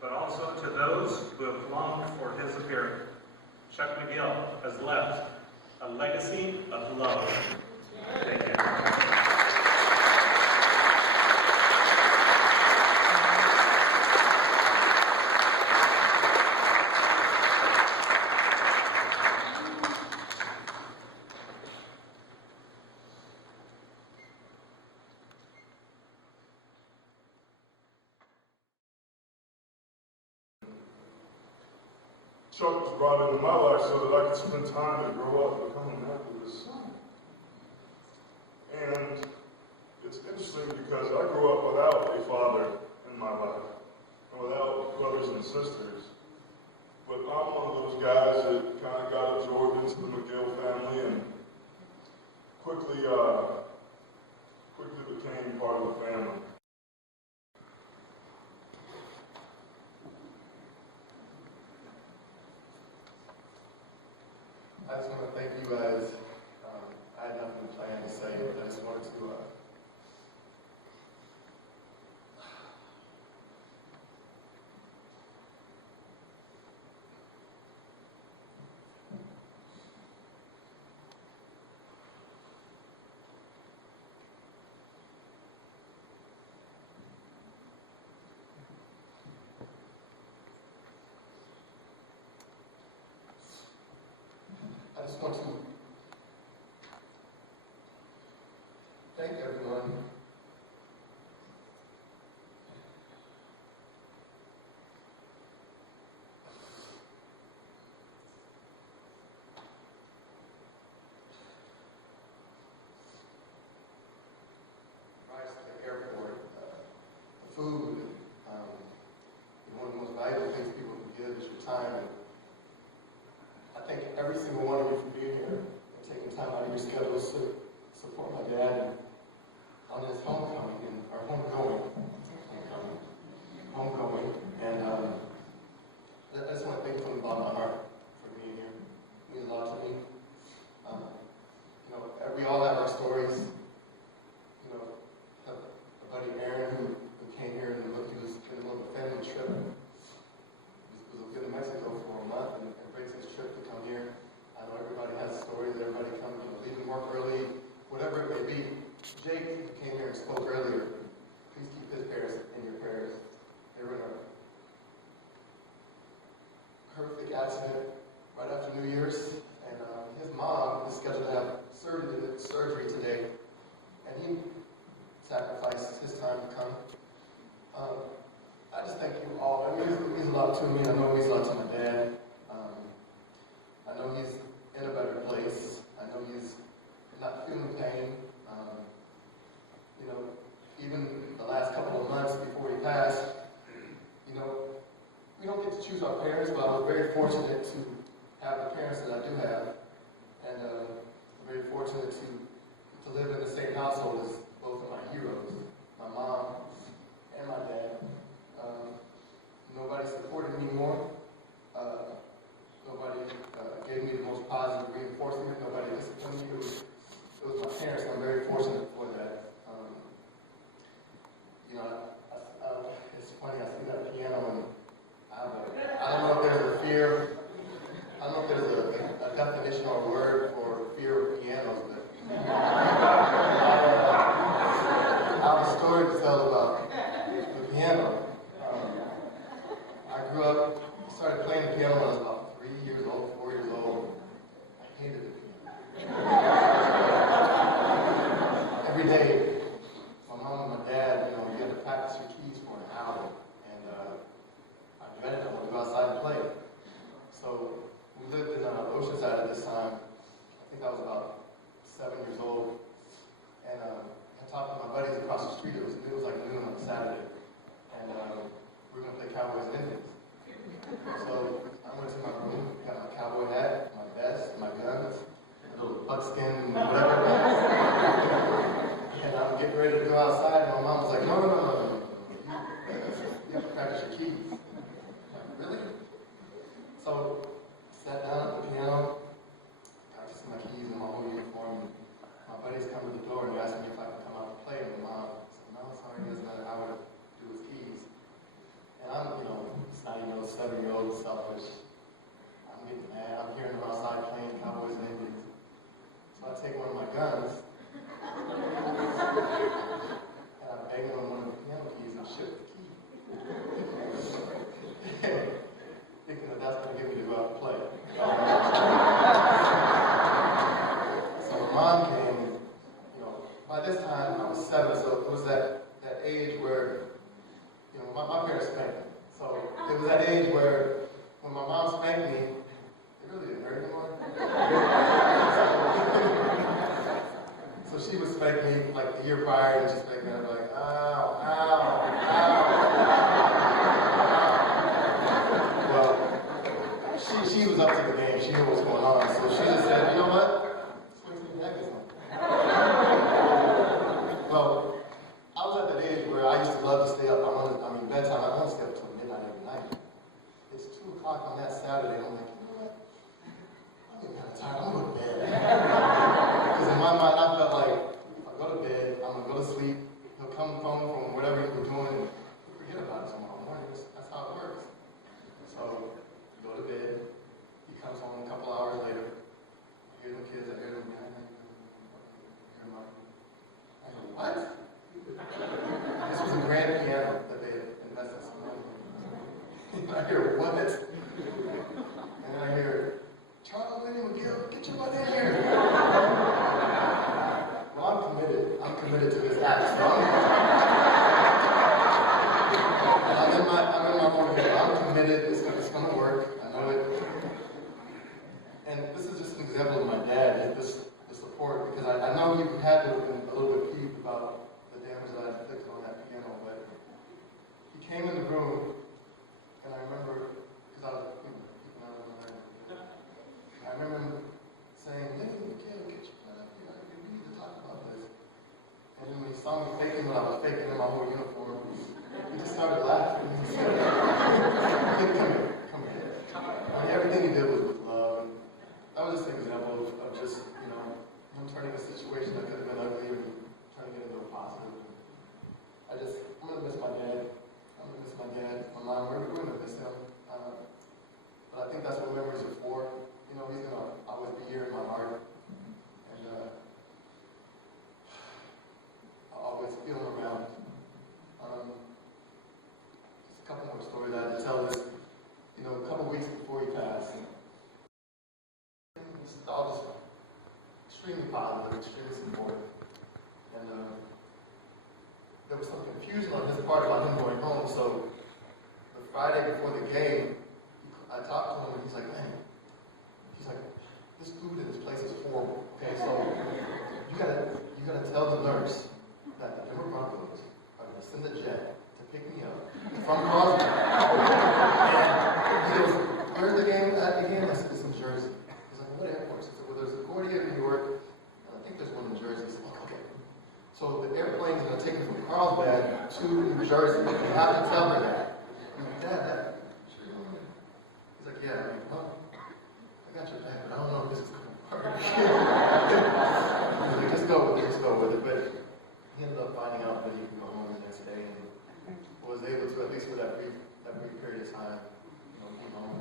but also to those who have longed for his appearing. Chuck McGill has left a legacy of love. Thank you. Chuck was brought into my life so that I could spend time to grow up and become an after his son. And it's interesting because I grew up without a father in my life and without brothers and sisters. But I'm one of those guys that kind of got absorbed into the McGill family and quickly became part of the family. I just want to thank you guys. I had nothing planned to say, but I just wanted to thank everyone. Rides to the airport, the food, one of the most valuable things people can give is your time. And I thank every single one of you for being here and taking time out of your schedules to support my dad on his homecoming, or homegoing, and I just want to thank you from the bottom of my heart for being here. It means a lot to me. We all have our stories. A buddy Aaron who came here and he was in a little family trip. He was in Mexico for a month and breaks his trip to come here. I know everybody has stories. Everybody comes, leaving work early, whatever it may be. Jake, who came here and spoke earlier, please keep his parents in your prayers. They were in a horrific accident right after New Year's, and his mom is scheduled to have surgery today, and he sacrificed his time to come. I just thank you all. It means a lot to me. I know it means a lot to my dad. I know he's in a better place. I know he's not feeling pain. Even the last couple of months before he passed, we don't get to choose our parents, but I was very fortunate to have the parents that I do have. And I'm very fortunate to live in the same household as both of my heroes, my mom and my dad. Nobody supported me more. Nobody gave me the most positive reinforcement. Nobody disciplined me. It was my parents, and I'm very fortunate for that. It's funny, I see that piano, and I don't know if there's a fear. I don't know if there's a definition or a word for fear of pianos, but I have a story to tell about the piano. I grew up, started playing the piano when I was about 3 years old, 4 years old. I hated the piano. Every day, my mom and my dad, you had to practice your keys for an hour, and I dreaded it. I wanted to go outside and play. So we lived in Oceanside at this time. I think I was about 7 years old, and I talked to my buddies across the street. It was like noon on a Saturday, and we were going to play Cowboys and Indians. So I went to my room, got my cowboy hat, my vest, my guns, a little buckskin, whatever. And I'm getting ready to go outside, and my mom was like, no. You have to practice your keys. I'm like, really? So I sat down at the piano, practicing my keys in my whole uniform, and my buddies come to the door and they asked me if I could come out and play, and my mom said, no, sorry, he doesn't know how to do his keys. And I'm, my parents spanked me. So it was that age where when my mom spanked me, it really didn't hurt anymore. So she would spank me like the year prior, and she spanked me, and I'd be like, ow, ow, ow. Well, she was up to the game. She knew what was going on. So she just said, you know what? Swing to the neck or something. Well, I was at that age where I used to love to stay up. Bedtime, I want to stay up till midnight every night. It's 2 o'clock on that Saturday, and I'm like, you know what? I'm getting kind of tired. I'm going to go to bed. Because in my mind, I felt like, if I go to bed, I'm going to go to sleep. He'll come home from whatever he was doing, and he'll forget about it tomorrow morning. That's how it works. So, you go to bed. He comes home a couple hours later. I hear the kids. I hear them. I go, what? This was a grand piano that they had invested some money in. I hear, what? And then I hear, Charles McGill, get your butt in here. Well, I'm committed. I'm committed to this act. So I'm in my moment here. I'm committed. It's going to work. I know it. And this is just an example of my dad, the support, because I know you had to have been a little bit peeved about the damage that I inflicted on that piano, but he came in the room, and I remember, because I was peeping out of the room, I remember him saying, "Listen, McGill, get your butt up here. We need to talk about this." And then when he saw me faking when I was faking in my whole uniform, he just started laughing. He said, come here. I mean, everything he did was with love. And that was just an example of just, him turning a situation that could have been ugly and turning it into a positive. I'm going to miss my dad. My mom, we're going to miss him. But I think that's what memories are for. He's going to always be here in my heart. And I'll always feel him around. Just a couple more stories I had to tell this. A couple weeks before he passed, it's all just extremely positive, extremely supportive. And there was some confusion on his part about him going home, so the Friday before the game, I talked to him and he's like, this food in this place is horrible. Okay, so you gotta tell the nurse that the Denver Broncos are gonna send a jet to pick me up from Crosby. And he goes, where's the game at again? I said, it's in Jersey. He's like, what airport? I said, well, there's LaGuardia in New York, and I think there's one in Jersey. I said, okay. So the airplane's going to take me from Carlsbad to New Jersey. You have to tell her that. I'm like, Dad, sure. He's like, yeah. I'm like, well, I got your back, but I don't know if this is going to work. He's like, just go with it. But he ended up finding out that he could go home the next day, and was able to, at least for that brief period of time, be home.